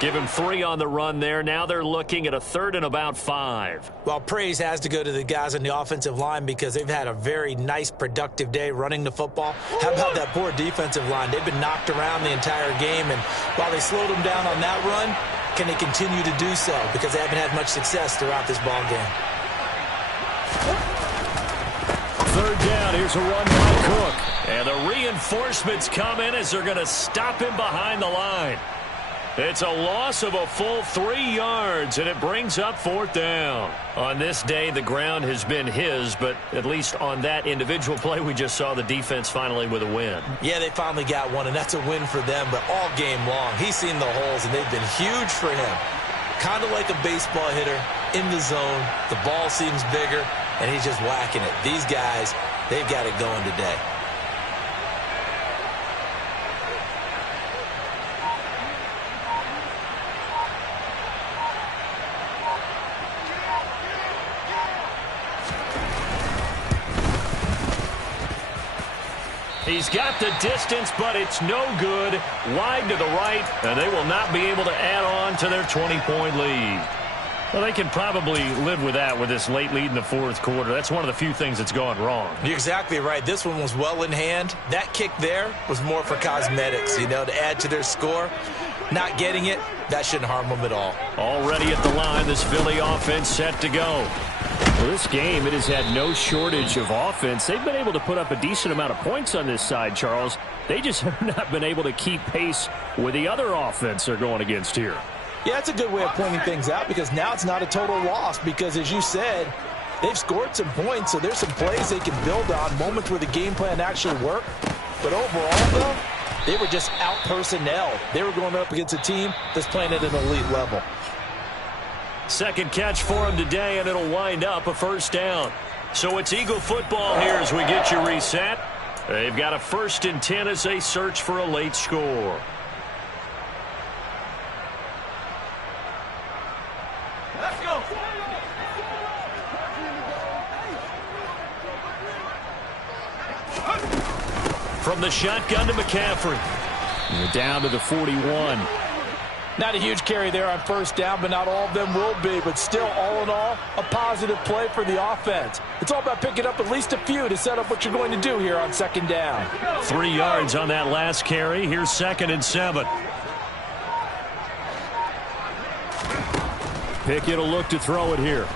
Give him 3 on the run there. Now they're looking at a 3rd and about 5. Well, praise has to go to the guys on the offensive line because they've had a very nice, productive day running the football. How about that poor defensive line? They've been knocked around the entire game, and while they slowed them down on that run, can they continue to do so? Because they haven't had much success throughout this ball game. 3rd down. Here's a run by Cook. And the reinforcements come in as they're going to stop him behind the line. It's a loss of a full 3 yards, and it brings up 4th down. On this day, the ground has been his, but at least on that individual play, we just saw the defense finally with a win. Yeah, they finally got one, and that's a win for them, but all game long, he's seen the holes, and they've been huge for him. Kind of like a baseball hitter in the zone. The ball seems bigger, and he's just whacking it. These guys, they've got it going today. He's got the distance, but it's no good. Wide to the right, and they will not be able to add on to their 20-point lead. Well, they can probably live with that with this late lead in the fourth quarter. That's one of the few things that's gone wrong. You're exactly right. This one was well in hand. That kick there was more for cosmetics, to add to their score. Not getting it, that shouldn't harm them at all. Already at the line, this Philly offense set to go. Well, this game, it has had no shortage of offense. They've been able to put up a decent amount of points on this side, Charles. They just have not been able to keep pace with the other offense they're going against here. Yeah, that's a good way of pointing things out because now it's not a total loss because, as you said, they've scored some points, so there's some plays they can build on, moments where the game plan actually worked. But overall, though, they were just out-personnelled. They were going up against a team that's playing at an elite level. Second catch for him today, and it'll wind up a first down. So it's Eagle football here as we get you reset. They've got a 1st and 10 as they search for a late score. Let's go. From the shotgun to McCaffrey. And we're down to the 41. Not a huge carry there on first down, but not all of them will be. But still, all in all, a positive play for the offense. It's all about picking up at least a few to set up what you're going to do here on second down. 3 yards on that last carry. Here's 2nd and 7. Pickett will look to throw it here.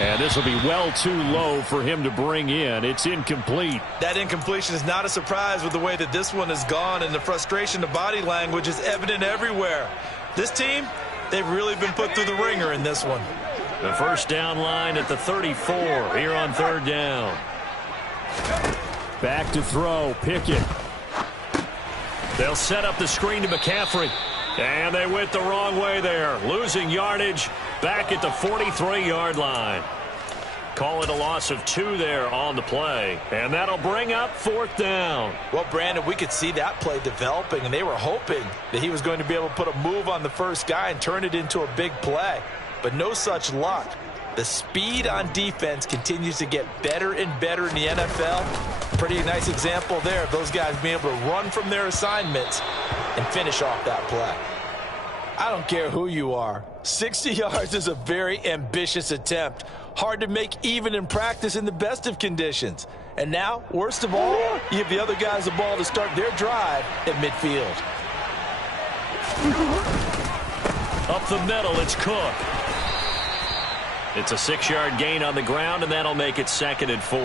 And this will be well too low for him to bring in. It's incomplete. That incompletion is not a surprise with the way that this one has gone, and the frustration, the body language is evident everywhere. This team, they've really been put through the ringer in this one. The first down line at the 34 here on 3rd down. Back to throw, Pickett. They'll set up the screen to McCaffrey. And they went the wrong way there. Losing yardage back at the 43-yard line. Call it a loss of 2 there on the play. And that'll bring up 4th down. Well, Brandon, we could see that play developing, and they were hoping that he was going to be able to put a move on the first guy and turn it into a big play. But no such luck. The speed on defense continues to get better and better in the NFL. Pretty nice example there of those guys being able to run from their assignments and finish off that play. I don't care who you are. 60 yards is a very ambitious attempt. Hard to make even in practice in the best of conditions. And now, worst of all, you give the other guys the ball to start their drive at midfield. Up the middle, it's Cook. It's a 6-yard gain on the ground, and that'll make it 2nd and 4.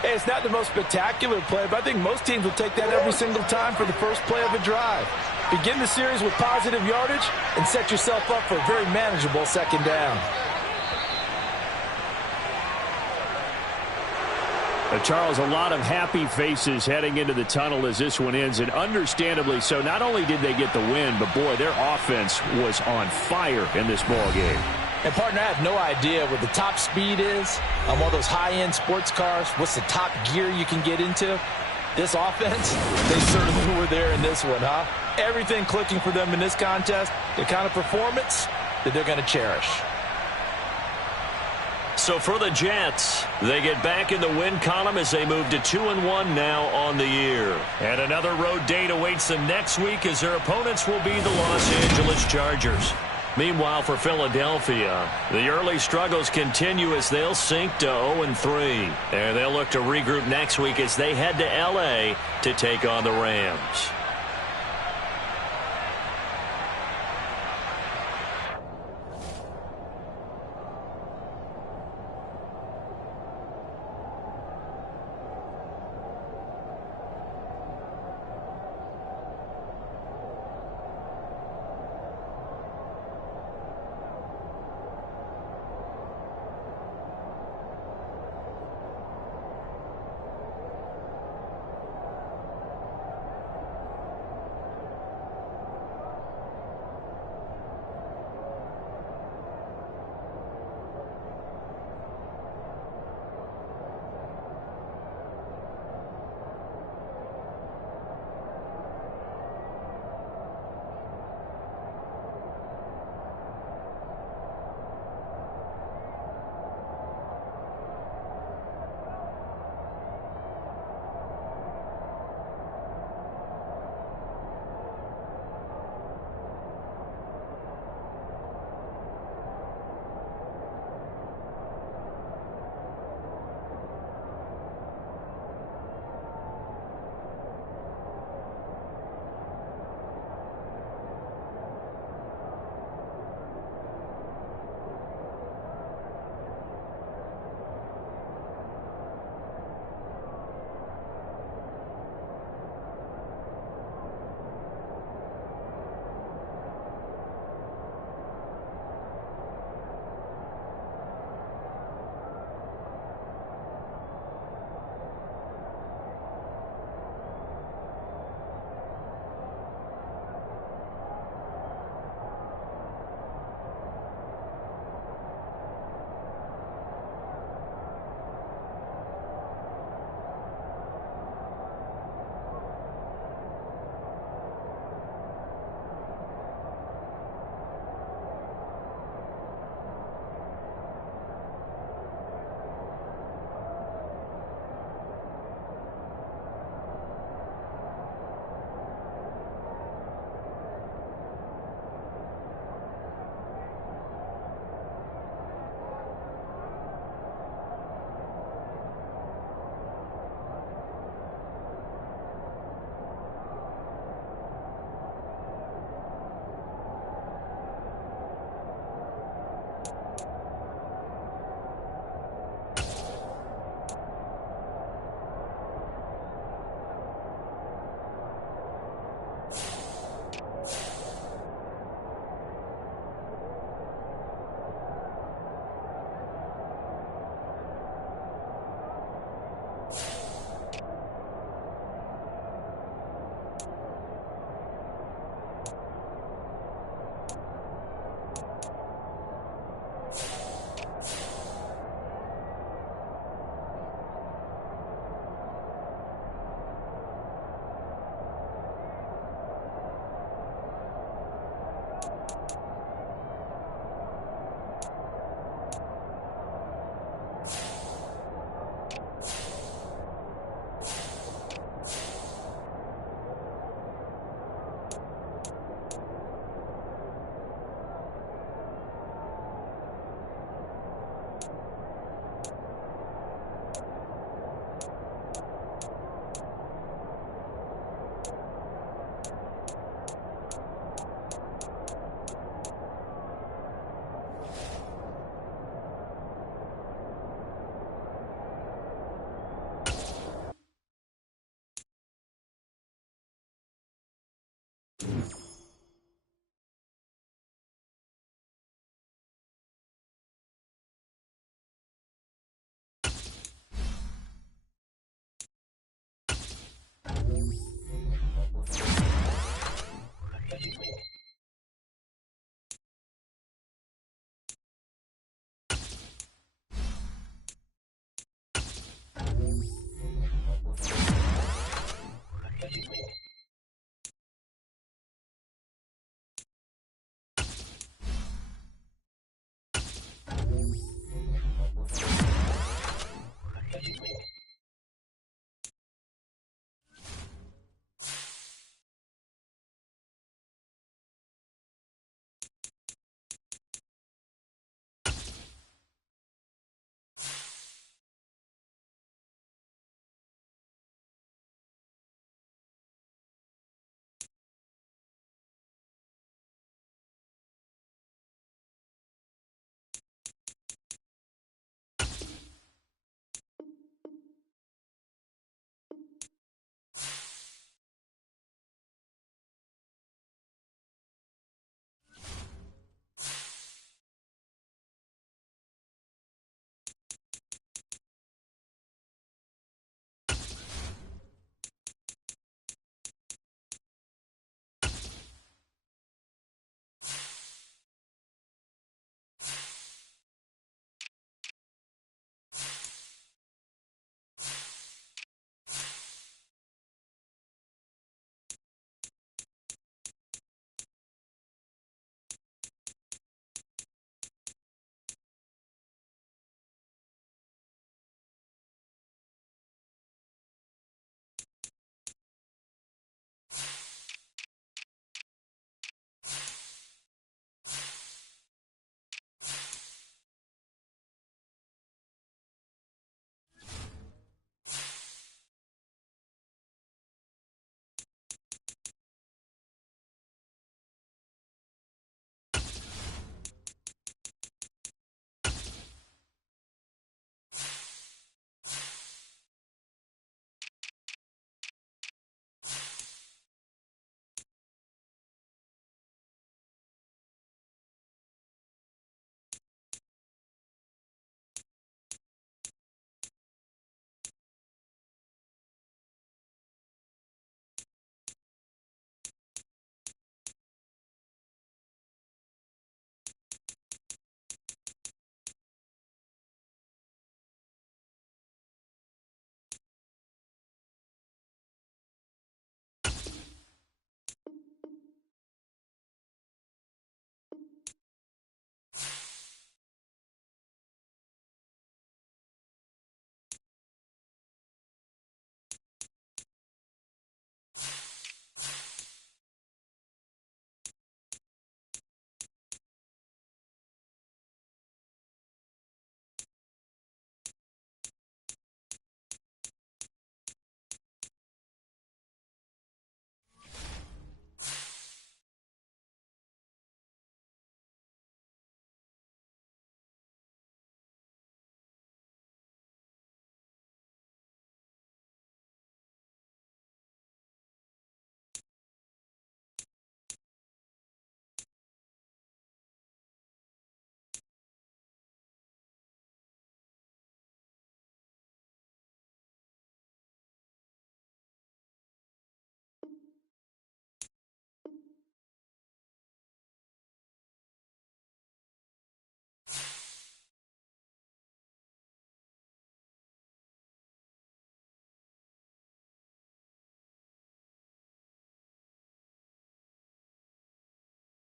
Hey, it's not the most spectacular play, but I think most teams will take that every single time for the first play of a drive. Begin the series with positive yardage and set yourself up for a very manageable second down. Charles, a lot of happy faces heading into the tunnel as this one ends, and understandably so. Not only did they get the win, but boy, their offense was on fire in this ball game. And, partner, I have no idea what the top speed is on one of those high-end sports cars. What's the top gear you can get into? This offense, they certainly were there in this one, huh? Everything clicking for them in this contest, the kind of performance that they're going to cherish. So for the Jets, they get back in the win column as they move to 2-1 now on the year. And another road date awaits them next week as their opponents will be the Los Angeles Chargers. Meanwhile, for Philadelphia, the early struggles continue as they'll sink to 0-3. And they'll look to regroup next week as they head to L.A. to take on the Rams.